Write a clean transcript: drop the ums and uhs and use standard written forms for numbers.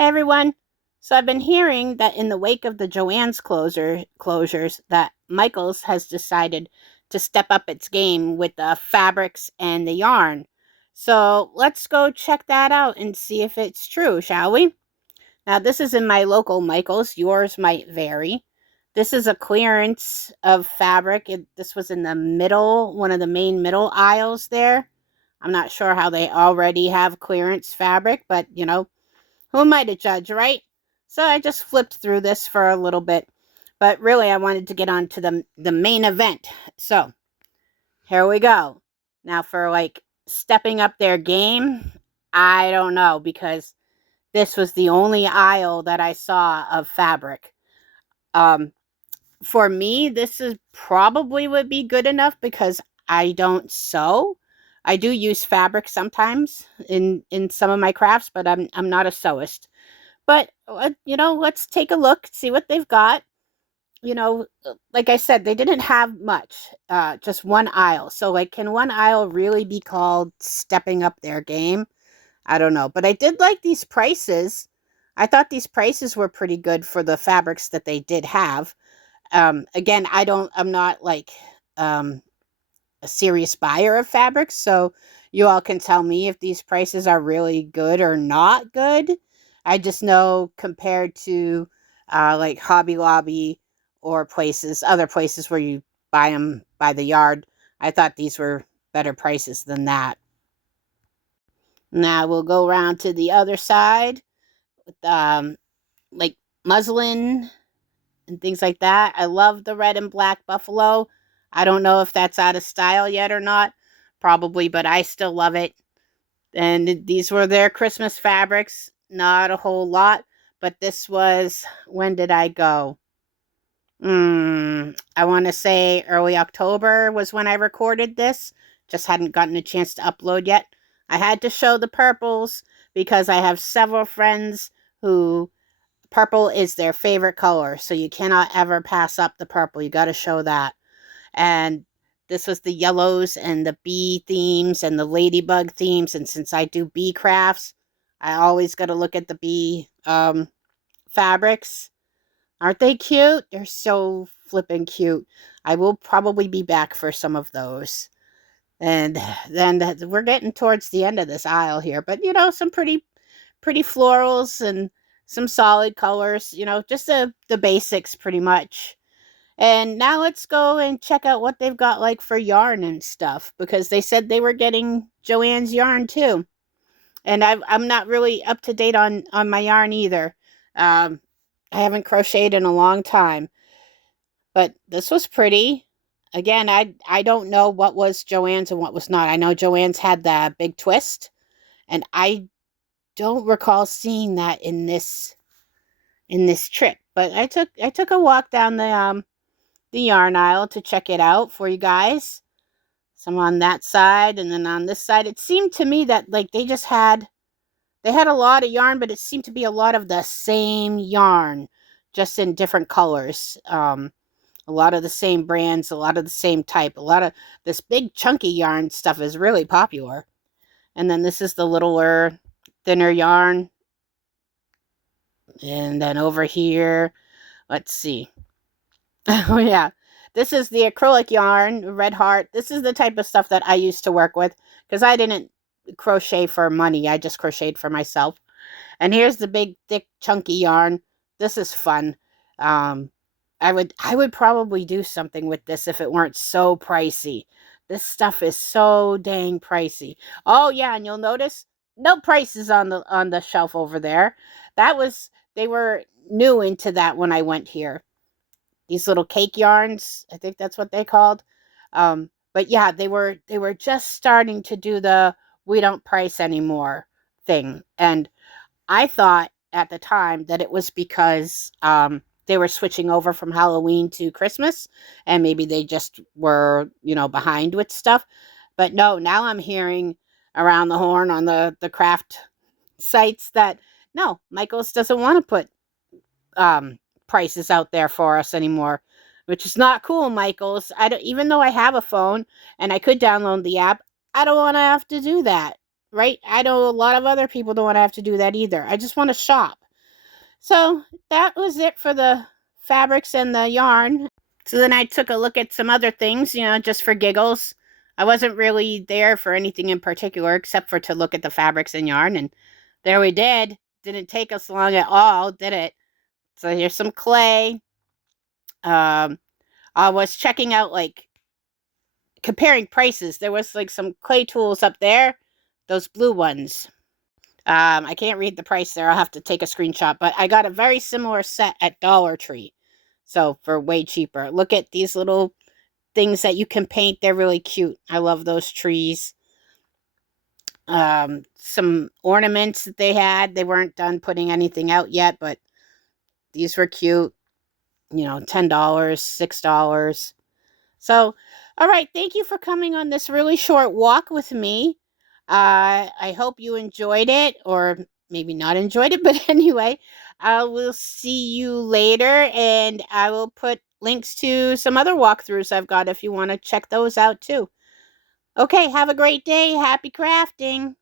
Hey everyone. So I've been hearing that in the wake of the Joann's closures that Michaels has decided to step up its game with the fabrics and the yarn. So let's go check that out and see if it's true, shall we? Now this is in my local Michaels. Yours might vary. This is a clearance of fabric. This was in the middle, one of the main middle aisles there. I'm not sure how they already have clearance fabric, but who am I to judge, right? So I just flipped through this for a little bit, but really I wanted to get on to the main event. So here we go. Now for stepping up their game, I don't know, because this was the only aisle that I saw of fabric. Um, for me, this is probably would be good enough because I don't sew. I do use fabric sometimes in some of my crafts, but I'm not a sewist. But let's take a look, see what they've got. Like I said, they didn't have much, just one aisle. So, can one aisle really be called stepping up their game? I don't know. But I did like these prices. I thought these prices were pretty good for the fabrics that they did have. Again, I'm not um, a serious buyer of fabrics, so you all can tell me if these prices are really good or not good. I just know compared to like Hobby Lobby or other places where you buy them by the yard, I thought these were better prices than that. Now we'll go around to the other side with like muslin and things like that. I love the red and black buffalo. I don't know if that's out of style yet or not. Probably, but I still love it. And these were their Christmas fabrics. Not a whole lot, but this was, when did I go? I want to say early October was when I recorded this. Just hadn't gotten a chance to upload yet. I had to show the purples because I have several friends who purple is their favorite color, so you cannot ever pass up the purple. You got to show that. And this was the yellows and the bee themes and the ladybug themes. And since I do bee crafts, I always got to look at the bee fabrics. Aren't they cute? They're so flippin' cute. I will probably be back for some of those. And then we're getting towards the end of this aisle here, but some pretty florals and some solid colors, just the basics pretty much. And now let's go and check out what they've got for yarn and stuff, because they said they were getting Joann's yarn too. And I'm not really up to date on my yarn either. Um, I haven't crocheted in a long time, but this was pretty. Again, I don't know what was Joann's and what was not. I know Joann's had the big twist, and I don't recall seeing that in this trip. But I took a walk down the yarn aisle to check it out for you guys. Some on that side, and then on this side, it seemed to me that they had a lot of yarn, but it seemed to be a lot of the same yarn, just in different colors. A lot of the same brands, a lot of the same type. A lot of this big chunky yarn stuff is really popular. And then this is the littler, thinner yarn. And then over here, let's see. Oh, yeah. This is the acrylic yarn, Red Heart. This is the type of stuff that I used to work with because I didn't crochet for money. I just crocheted for myself. And here's the big, thick, chunky yarn. This is fun. Um, I would probably do something with this if it weren't so pricey. This stuff is so dang pricey. Oh yeah, and you'll notice no prices on the shelf over there. They were new into that when I went here. These little cake yarns, I think that's what they called. But yeah, they were just starting to do the we don't price anymore thing. And I thought at the time that it was because they were switching over from Halloween to Christmas, and maybe they just were, behind with stuff. But no, now I'm hearing around the horn on the craft sites that no, Michaels doesn't want to put um, prices out there for us anymore, which is not cool, Michaels. I don't, even though I have a phone and I could download the app, I don't want to have to do that, right? I know a lot of other people don't want to have to do that either. I just want to shop. So that was it for the fabrics and the yarn. So then I took a look at some other things, just for giggles. I wasn't really there for anything in particular except for to look at the fabrics and yarn. And there we did. Didn't take us long at all, did it? So here's some clay. I was checking out, like, comparing prices. There was like some clay tools up there, those blue ones. I can't read the price there. I'll have to take a screenshot, but I got a very similar set at Dollar Tree. So for way cheaper. Look at these little things that you can paint. They're really cute. I love those trees. Some ornaments that they had. They weren't done putting anything out yet, but these were cute. $10, $6. So, all right. Thank you for coming on this really short walk with me. I hope you enjoyed it, or maybe not enjoyed it, but anyway, I will see you later, and I will put links to some other walkthroughs I've got if you want to check those out too. Okay, have a great day. Happy crafting.